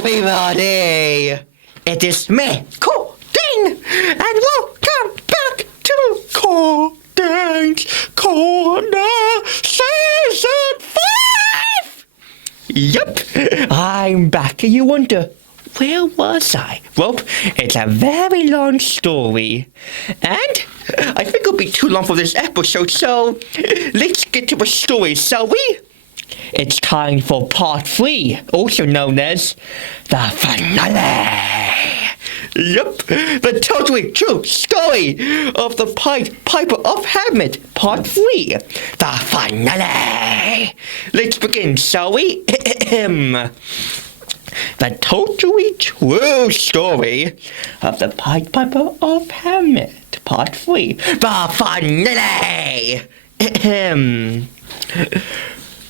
everybody! It is me, Cordayne, and welcome back to Cordayne's Corner Season 5! Yup, I'm back. You wonder, where was I? Well, it's a very long story. And I think it'll be too long for this episode, so let's get to the story, shall we? It's time for part 3, also known as the finale. Yup, the totally true story of the Pied Piper of Hamlin, part 3, the finale. Let's begin, shall we? The totally true story of the Pied Piper of Hamlin, part 3, the finale.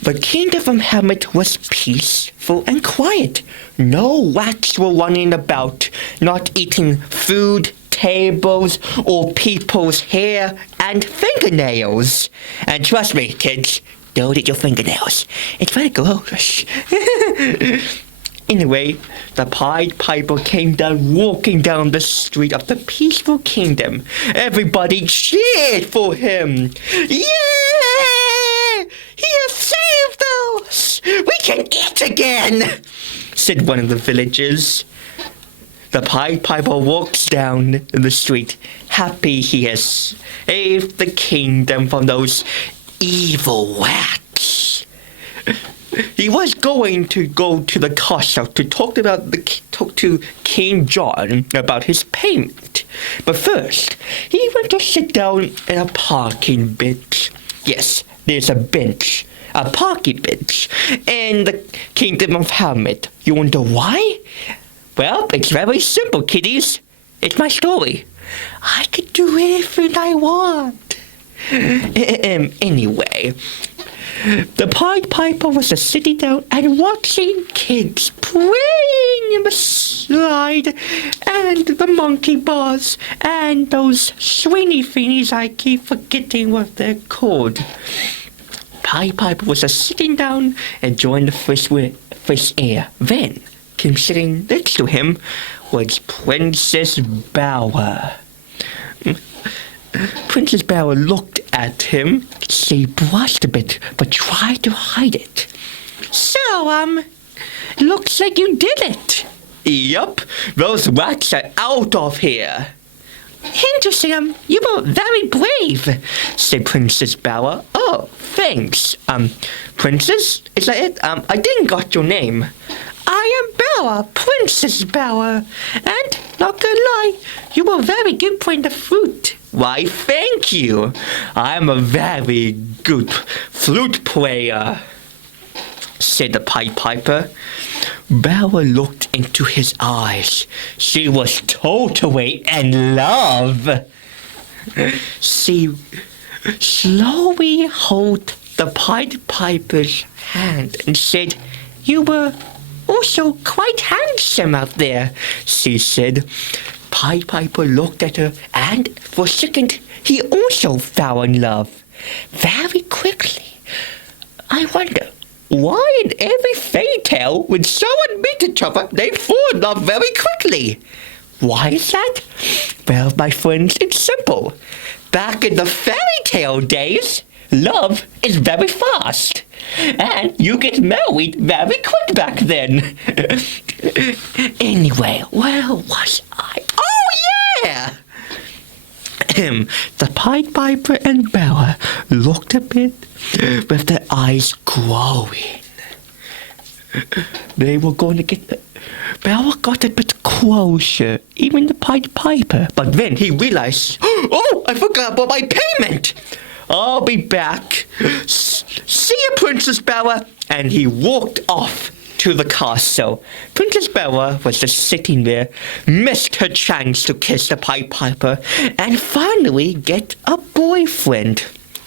The kingdom of Hamlin was peaceful and quiet. No rats were running about, not eating food, tables, or people's hair and fingernails. And trust me, kids, don't eat your fingernails. It's very gross. Anyway, the Pied Piper came down, walking down the street of the peaceful kingdom. Everybody cheered for him. Yay! He has saved us! We can eat again! Said one of the villagers. The Pied Piper walks down the street, happy he has saved the kingdom from those evil rats. He was going to go to the castle to talk to King John about his payment. But first, he went to sit down in a parking bench. Yes, there's a bench, a parking bench, in the kingdom of Hamlin. You wonder why? Well, it's very simple, kiddies. It's my story. I can do anything I want. Anyway, the Pied Piper was sitting down and watching kids playing in the slide and the monkey bars and those swingy thingies I keep forgetting what they're called. Pied Piper was sitting down enjoying the fresh air. Then, sitting next to him was Princess Bower. Princess Bower looked at him. She blushed a bit, but tried to hide it. So, looks like you did it. Yup, those rats are out of here. Interesting, you were very brave, said Princess Bower. Oh, thanks. Princess, is that it? I didn't got your name. I am Bower, Princess Bower, and, not gonna lie, you were very good playing the flute. Why, thank you. I'm a very good flute player, said the Pied Piper. Bower looked into his eyes. She was totally in love. She slowly held the Pied Piper's hand and said, "You were also quite handsome out there," she said. Pied Piper looked at her, and for a second he also fell in love. Very quickly. I wonder, why in every fairy tale, when someone meets each other, they fall in love very quickly? Why is that? Well, my friends, it's simple. Back in the fairy tale days, love is very fast. And you get married very quick back then. Anyway, where was I? Oh, yeah! The Pied Piper and Bower looked a bit with their eyes glowing. They were going to get... Bower got a bit closer, even the Pied Piper. But then he realized, oh, I forgot about my payment. I'll be back. See you, Princess Bower. And he walked off to the castle. Princess Bower was just sitting there, missed her chance to kiss the Pied Piper, and finally get a boyfriend.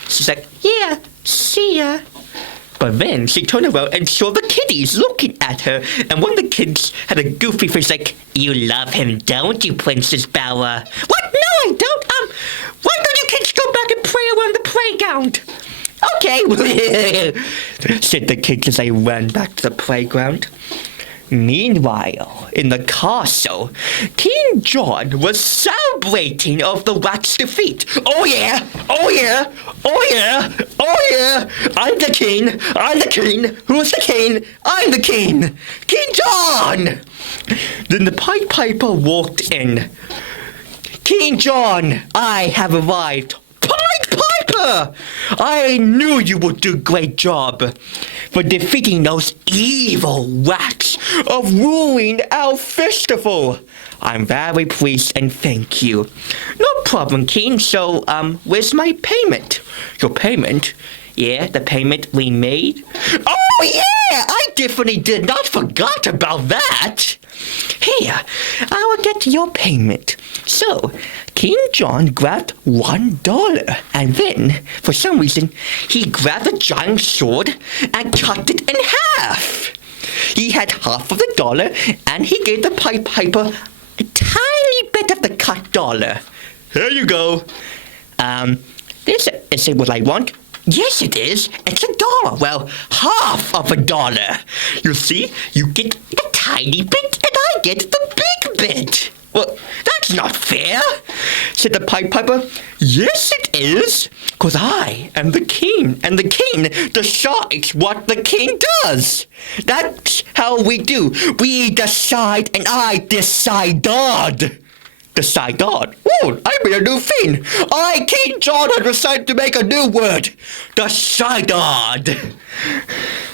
She's like, yeah, see ya. But then she turned around and saw the kiddies looking at her, and one of the kids had a goofy face like, you love him, don't you, Princess Bower? What? No, I don't. Why don't you kids go back and play around the playground? Okay, said the kids as they ran back to the playground. Meanwhile, in the castle, King John was celebrating of the Rat's defeat. Oh yeah! Oh yeah! Oh yeah! Oh yeah! I'm the king! I'm the king! Who's the king? I'm the king! King John! Then the Pied Piper walked in. King John, I have arrived. Pied Piper! I knew you would do a great job for defeating those evil rats of ruining our festival. I'm very pleased and thank you. No problem, King. So, where's my payment? Your payment? Yeah, the payment we made? Oh, yeah! I definitely did not forget about that. Here, I will get your payment. So, King John grabbed $1, and then, for some reason, he grabbed a giant sword and cut it in half. He had half of the dollar, and he gave the Pied Piper a tiny bit of the cut dollar. Here you go. This isn't what I want. Yes, it is. It's $1. Well, half of $1. You see, you get the tiny bit and I get the big bit. Well, that's not fair, said the Pied Piper. Yes, it is, 'cause I am the king, and the king decides what the king does. That's how we do. We decide, and I decided. Decided? Oh, I made a new thing. I, King John, have decided to make a new word. Decided.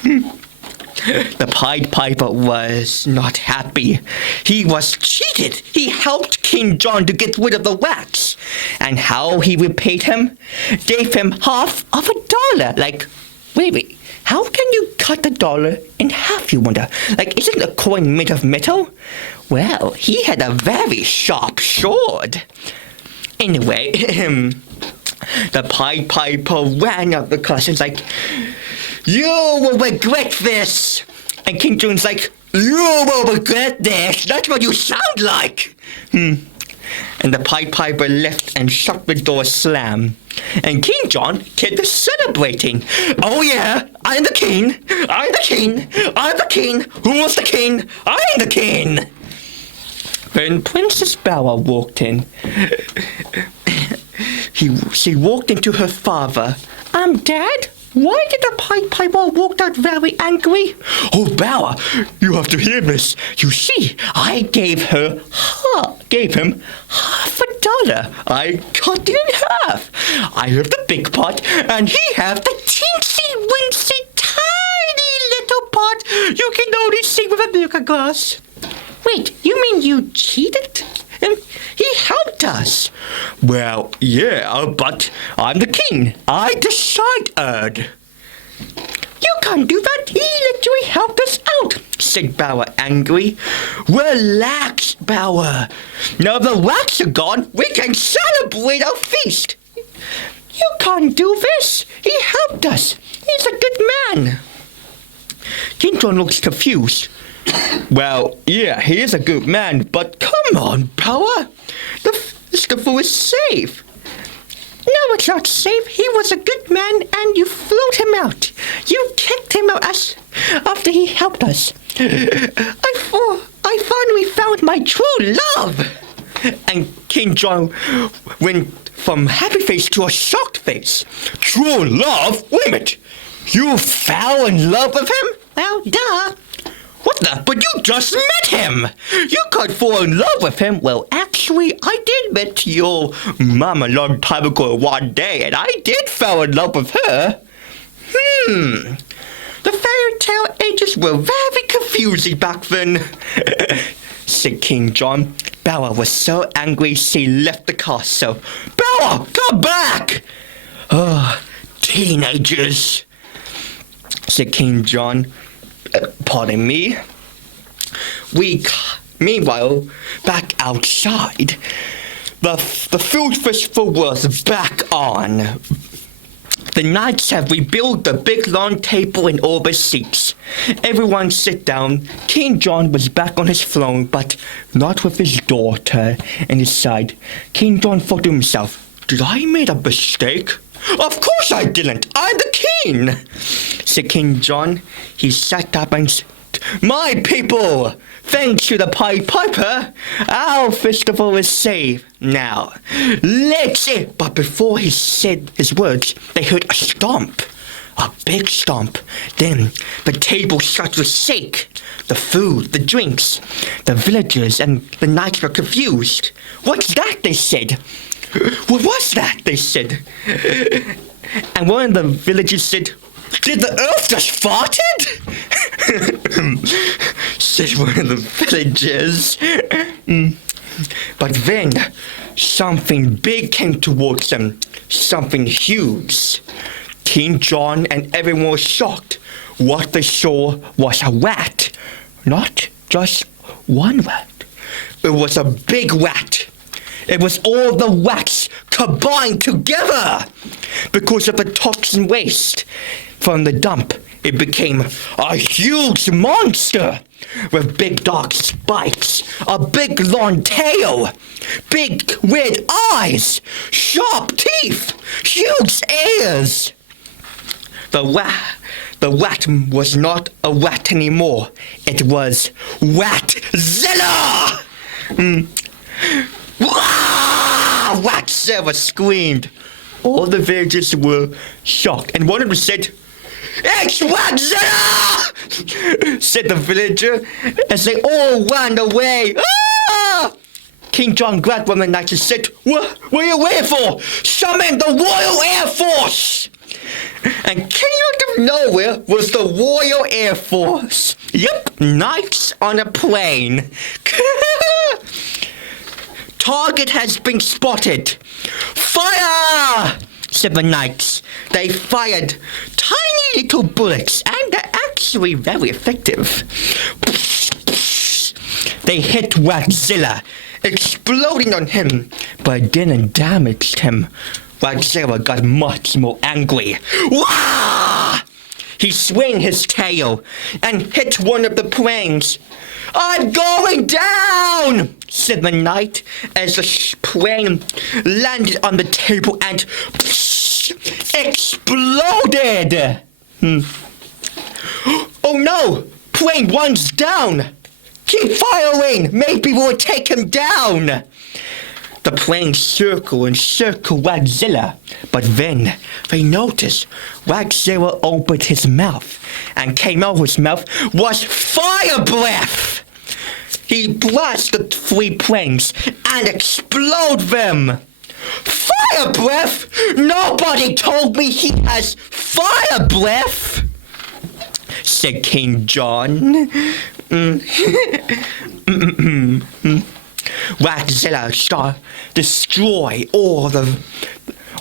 The Pied Piper was not happy. He was cheated. He helped King John to get rid of the rats. And how he repaid him? Gave him half of $1. Like, wait. How can you cut $1 in half, you wonder? Like, isn't a coin made of metal? Well, he had a very sharp sword. Anyway, the Pied Piper ran up the cousins like, you will regret this. And King John's like, you will regret this. That's what you sound like. And the Pied Piper left and shut the door slam. And King John kept celebrating. Oh yeah, I'm the king. I'm the king. I'm the king. Who's the king? I'm the king. When Princess Bella walked in, she walked into her father. Dad? Why did the Pied Piper walk out very angry? Oh, Bella, you have to hear this. You see, I gave him half $1. I cut it in half. I have the big pot, and he has the teensy-wincy, tiny little pot you can only see with a milk glass. Wait, you mean you cheated? He helped us. Well, yeah, but I'm the king. I decided. You can't do that. He literally helped us out, said Bauer angry. Relax, Bauer. Now the rats are gone, we can celebrate our feast. You can't do this. He helped us. He's a good man. King John looks confused. Well, yeah, he is a good man, but come on, Bauer. The festival is safe. No, it's not safe. He was a good man, and you threw him out. You kicked him out after he helped us. I finally found my true love. And King John went from happy face to a shocked face. True love? Wait a minute. You fell in love with him? Well, duh. What the? But you just met him! You can't fall in love with him. Well, actually, I did meet your mom a long time ago one day, and I did fall in love with her. The fairy tale ages were very confusing back then, said King John. Bella was so angry she left the castle. Bella, come back! Oh, teenagers, said King John. Pardon me. Meanwhile, back outside, the food festival was back on. The knights have rebuilt the big long table and all the seats. Everyone sit down. King John was back on his throne, but not with his daughter in his side. King John thought to himself, did I make a mistake? Of course I didn't. I'm the king, said King John. He sat up and My people, thanks to the Pied Piper, our festival is safe now. Let's it. But before he said his words, they heard a stomp. A big stomp. Then the table started to shake. The food, the drinks, the villagers and the knights were confused. What's that? They said. What was that? They said. And one of the villagers said, did the earth just farted? Said one of the villagers. But then something big came towards them. Something huge. King John and everyone was shocked. What they saw was a rat. Not just one rat. It was a big rat. It was all the rats combined together. Because of the toxin waste from the dump, it became a huge monster with big dark spikes, a big long tail, big red eyes, sharp teeth, huge ears. The rat was not a rat anymore. It was Ratzilla! Ratzilla screamed. All the villagers were shocked, and one of them said, "It's Ratzilla!" said the villager, as they all ran away. Ah! King John grabbed one of the knights and said, What are you waiting for? Summon the Royal Air Force! And came out of nowhere was the Royal Air Force. Yep, knights on a plane. Target has been spotted. Fire! Said the knights. They fired tiny little bullets, and they're actually very effective. They hit Ratzilla, exploding on him, but it didn't damage him. Ratzilla got much more angry. Wah! He swung his tail and hit one of the planes. I'm going down, said the knight as the plane landed on the table and exploded. Oh no, plane one's down. Keep firing, maybe we'll take him down. The plane circled and circled Ratzilla, but then they noticed Ratzilla opened his mouth, and came out of his mouth was fire breath. He blasted 3 planes and exploded them. Fire breath? Nobody told me he has fire breath, said King John. Ratzilla started destroy all of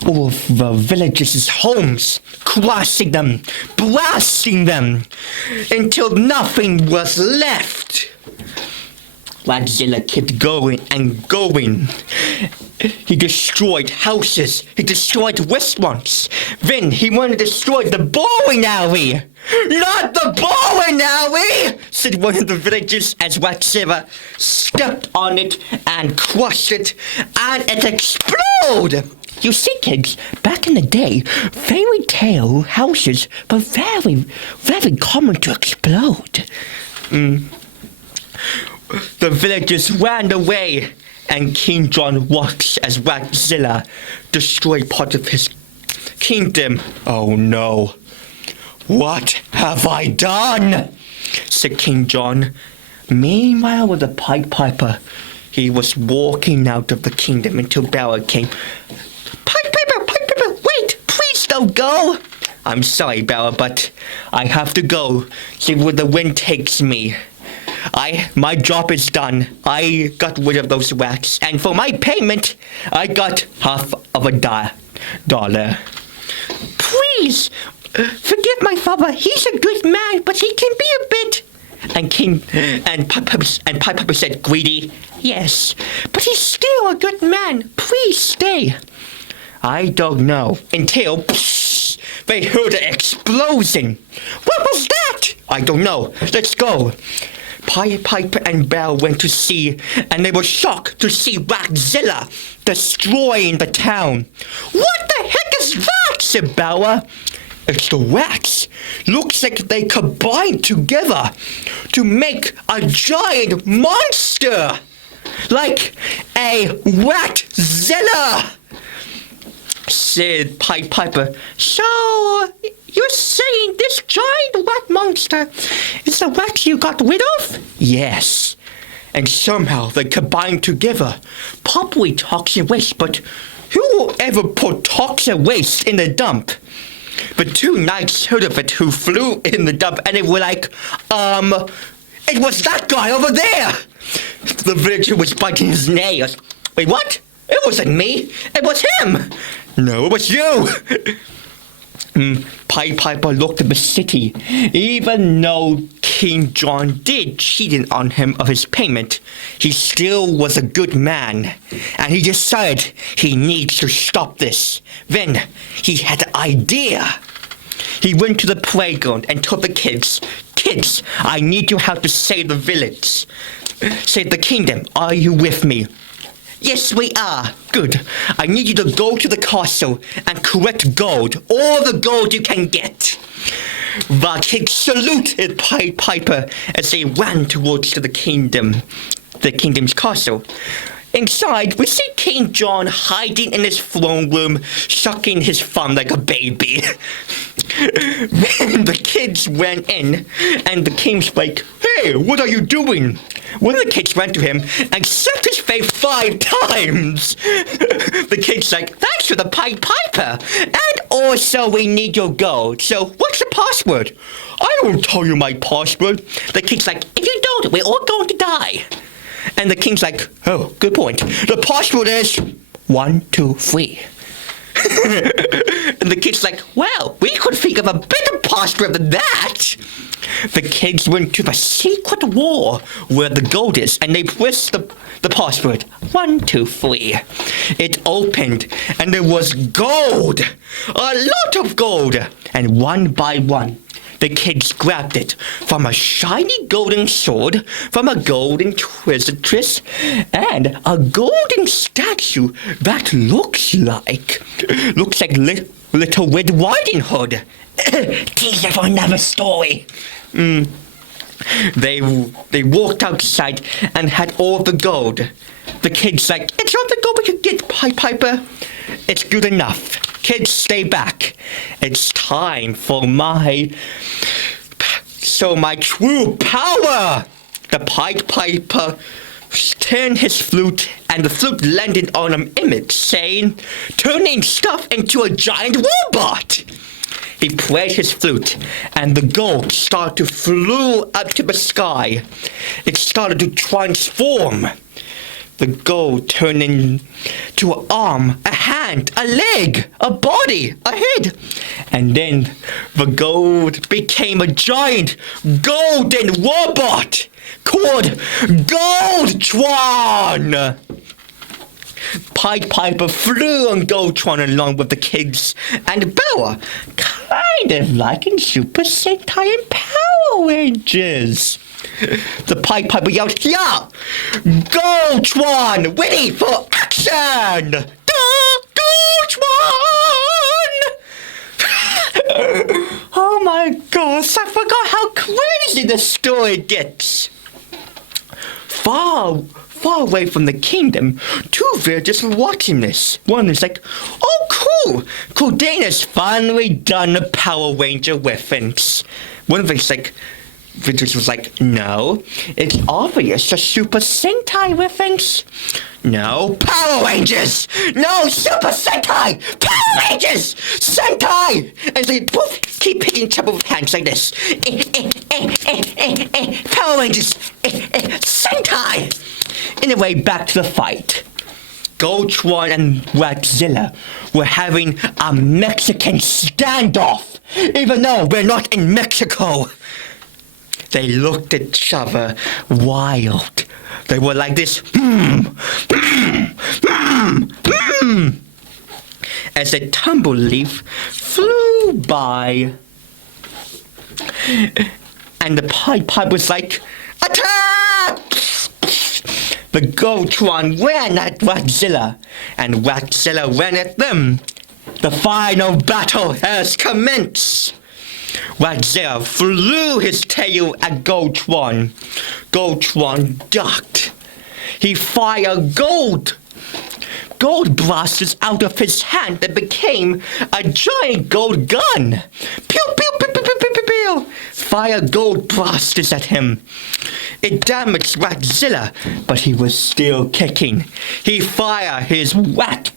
the villagers' homes, crushing them, blasting them, until nothing was left. Ratzilla kept going and going. He destroyed houses. He destroyed restaurants. Then he wanted to destroy the bowling alley. Not the bowling alley, said one of the villagers as Ratzilla stepped on it and crushed it, and it exploded. You see, kids, back in the day, fairy tale houses were very, very common to explode. The villagers ran away, and King John watched as Ratzilla destroyed part of his kingdom. Oh no. What have I done? Said King John. Meanwhile, with the Pied Piper, he was walking out of the kingdom until Bella came. Pied Piper, wait, please don't go. I'm sorry, Bella, but I have to go. See where the wind takes me. My job is done. I got rid of those rats, and for my payment, I got half of $1. Please, forgive my father. He's a good man, but he can be a bit. And Pied Piper said, greedy. Yes, but he's still a good man. Please stay. I don't know. Until they heard an explosion. What was that? I don't know. Let's go. Pied Piper and Belle went to see, and they were shocked to see Ratzilla destroying the town. What the heck is that? Said Bella. It's the rats. looks like they combined together to make a giant monster, like a Ratzilla, said Pied Piper. So, you're saying this giant rat monster is the rat you got rid of? Yes. And somehow they combined together. Probably toxic waste, but who will ever put toxic waste in the dump? But 2 knights heard of it who flew in the dump, and they were like, it was that guy over there. The villager was biting his nails. Wait, what? It wasn't me. It was him. No, it was you. Pied Piper looked at the city. Even though King John did cheat on him of his payment, he still was a good man, and he decided he needs to stop this. Then he had an idea. He went to the playground and told the kids, "Kids, I need your help to save the village. Save the kingdom. Are you with me?" "Yes, we are." "Good. I need you to go to the castle and collect gold. All the gold you can get." The kids saluted Pied Piper as they ran towards the kingdom's castle. Inside, we see King John hiding in his throne room, sucking his thumb like a baby. Then the kids went in, and the king's like, "Hey, what are you doing?" One of the kids ran to him and slapped his face 5 times. The kid's like, "Thanks for the Pied Piper. And also we need your gold. So what's the password?" "I won't tell you my password." The kid's like, "If you don't, we're all going to die." And the king's like, "Oh, good point. The password is 1, 2, 3. And the kid's like, "Well, we could think of a better password than that." The kids went to the secret wall where the gold is, and they pressed the password, 1, 2, 3. It opened, and there was gold, a lot of gold. And one by one, the kids grabbed it, from a shiny golden sword, from a golden treasure, and a golden statue that looks like Little Red Riding Hood. Teaser for another story. They walked outside and had all the gold. The kids like, "It's not the gold we could get, Pied Piper." "It's good enough. Kids, stay back. It's time for my true power." The Pied Piper turned his flute, and the flute landed on an image, saying, "Turning stuff into a giant robot." He played his flute, and the gold started to flew up to the sky. It started to transform. The gold turned into an arm, a hand, a leg, a body, a head. And then the gold became a giant golden robot called Goldtron. Pied Piper flew on Goldtron along with the kids and Bella, kind of like in Super Sentai and Power Rangers. The Pied Piper yelled, "Yeah! Goldtron! Ready for action! Goldtron!" Oh my gosh, I forgot how crazy the story gets. Far away from the kingdom, 2 villagers were watching this. One is like, "Oh, cool! Cordayne has finally done a Power Ranger reference." One of them is like, villagers was like, "No, it's obvious a Super Sentai reference." "No, Power Rangers! No, Super Sentai! Power Rangers! Sentai!" And they both keep hitting each other with hands like this. Power Rangers! Sentai! Anyway, back to the fight. Goldtron and Ratzilla were having a Mexican standoff, even though we're not in Mexico. They looked at each other wild. They were like this, as a tumbleleaf flew by. And the Pied Piper was like, "Attack!" The Goldtron ran at Ratzilla, and Ratzilla ran at them. The final battle has commenced. Radzilla flew his tail at Goldtron. Goldtron ducked. He fired gold blasters out of his hand that became a giant gold gun. Pew, pew, pew, pew, pew, pew, pew, pew. Fire gold blasters at him. It damaged Radzilla, but he was still kicking. He fired his wet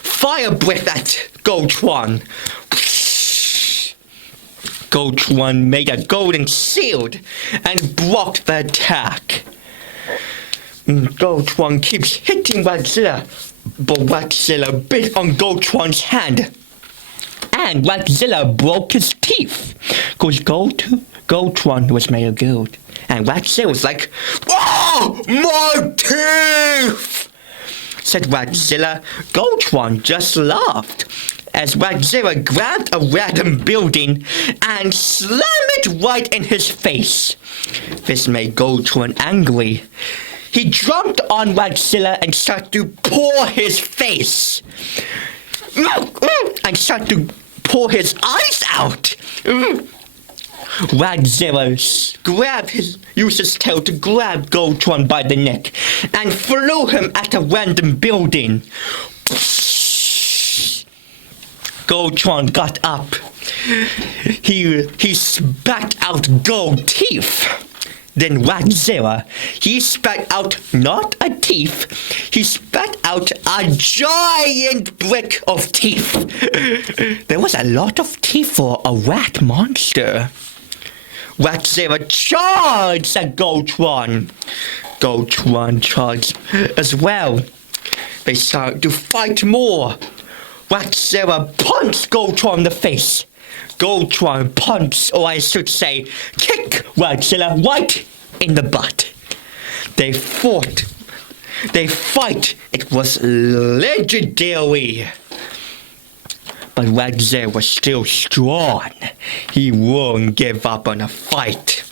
fire breath at Goldtron. Goldtron made a golden shield and blocked the attack. Goldtron keeps hitting Radzilla, but Radzilla bit on Goldtron's hand. And Radzilla broke his teeth, because Goldtron was made of gold. And Radzilla was like, "Oh, my teeth!" said Radzilla. Goldtron just laughed as Radzilla grabbed a random building and slammed it right in his face. This made Goldtron angry. He jumped on Radzilla and started to pour his face. And started to pour his eyes out. Radzilla used his tail to grab Goldtron by the neck and threw him at a random building. Goldtron got up. He spat out gold teeth. Then Radzilla, he spat out not a teeth, he spat out a giant brick of teeth. There was a lot of teeth for a rat monster. Radzilla charged at Goldtron. Goldtron charged as well. They started to fight more. Radzilla punched Goldtron in the face. Goldtron punched, or I should say, kicked Radzilla right in the butt. They fought. They fight. It was legendary. But Radzilla was still strong. He won't give up on a fight.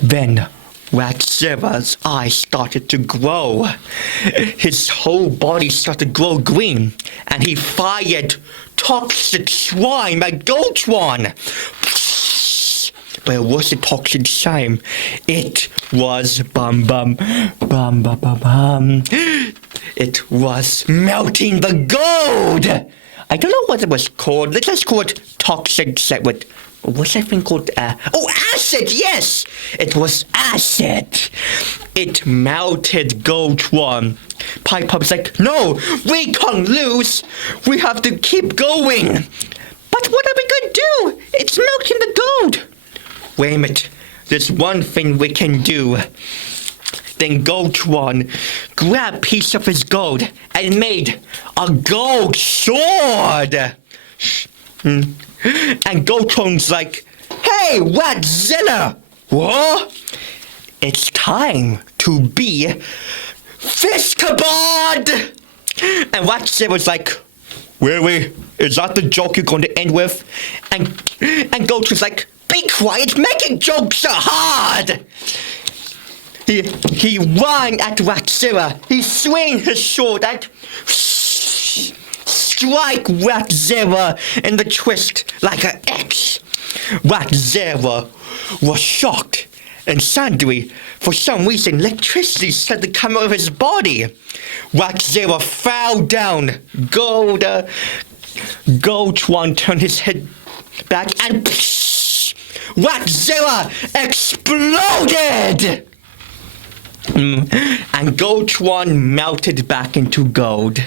Then Radzilla's eyes started to grow. His whole body started to grow green, and he fired toxic slime at Goldtron. But it wasn't toxic slime. It was It was melting the gold. I don't know what it was called. Let's just call it toxic slime. What's that thing called? Acid! Yes! It was acid! It melted Goldtron. Pipe was like, "No! We can't lose! We have to keep going!" "But what are we going to do? It's melting the gold!" "Wait a minute. There's one thing we can do." Then Goldtron grabbed a piece of his gold and made a gold sword. And Goldtron's like, "Hey, Radzilla! What? It's time to be Fistabod!" And Radzilla was like, "Really? Is that the joke you're going to end with?" And Goldtron's like, "Be quiet, making jokes so hard!" He ran at Radzilla. He swung his sword and strike Radzilla in the twist like an axe. Radzilla was shocked, and suddenly, for some reason, electricity started to come out of his body. Radzilla fell down. Goldtron turned his head back, and Radzilla exploded! And Goldtron melted back into gold.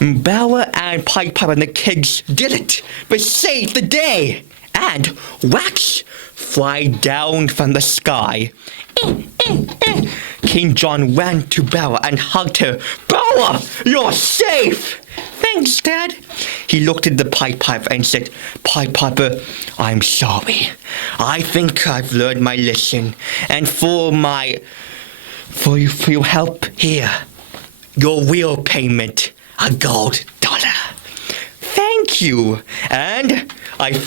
Bella and Pipe and the kids did it. They saved the day. And wax fly down from the sky. King John ran to Bella and hugged her. "Bella, you're safe!" "Thanks, Dad." He looked at the Pipe and said, "Piper, I'm sorry. I think I've learned my lesson. And for your help here, your real payment, a gold $1. Thank you. And I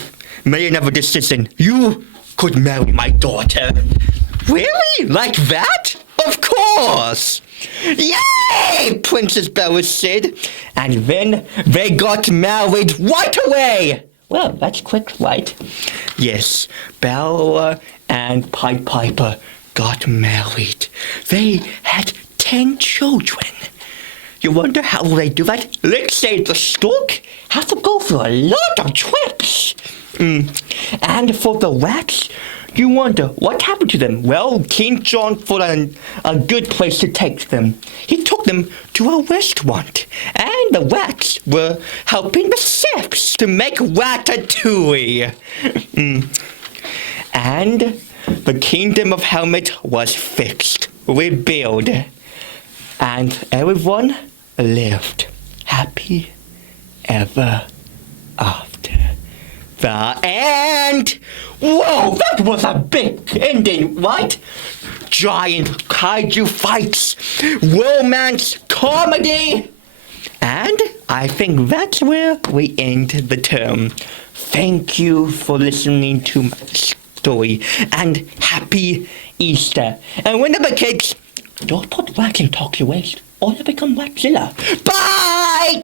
made another decision. You could marry my daughter." "Really? Like that?" "Of course." "Yay!" Princess Bella said. And then they got married right away. Well, that's quick, right? Yes, Bella and Pied Piper got married. They had 10 children. You wonder how they do that? Let's say the stork has to go for a lot of trips. And for the rats, you wonder what happened to them. Well, King John thought a good place to take them. He took them to a restaurant, and the rats were helping the chefs to make ratatouille. And the kingdom of Helmet was fixed, rebuilt, and everyone lived happy ever after. The end! Whoa, that was a big ending, right? Giant kaiju fights, romance, comedy, and I think that's where we end the term. Thank you for listening to my story, and happy Easter. And remember, kids, don't put rats in Tokyo Waste, or you become Ratzilla. Bye!